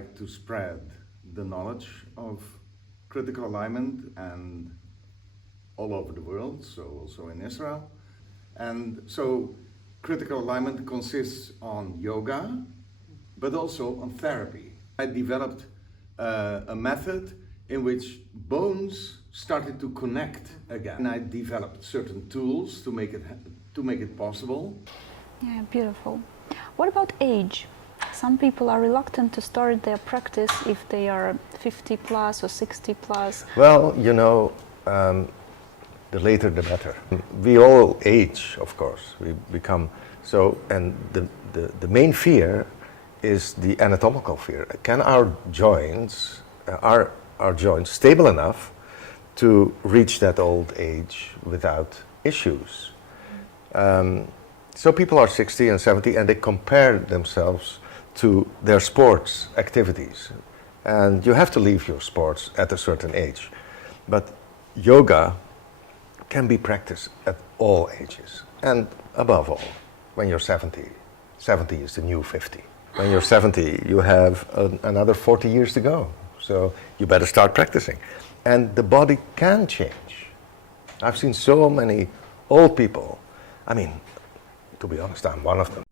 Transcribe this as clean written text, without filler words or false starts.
like to spread the knowledge of critical alignment and all over the world, so also in Israel. And so critical alignment consists on yoga, but also on therapy. I developed a method in which bones started to connect again. And I developed certain tools to make it possible. Yeah, beautiful. What about age? Some people are reluctant to start their practice if they are 50 plus or 60 plus. Well, you know, the later the better. We all age, of course. We become so, and the main fear is the anatomical fear. Can our joints, our joints stable enough to reach that old age without issues? So people are 60 and 70 and they compare themselves to their sports activities. And you have to leave your sports at a certain age. But yoga can be practiced at all ages. And above all, when you're 70. 70 is the new 50. When you're 70, you have another 40 years to go. So you better start practicing. And the body can change. I've seen so many old people. I mean, to be honest, I'm one of them.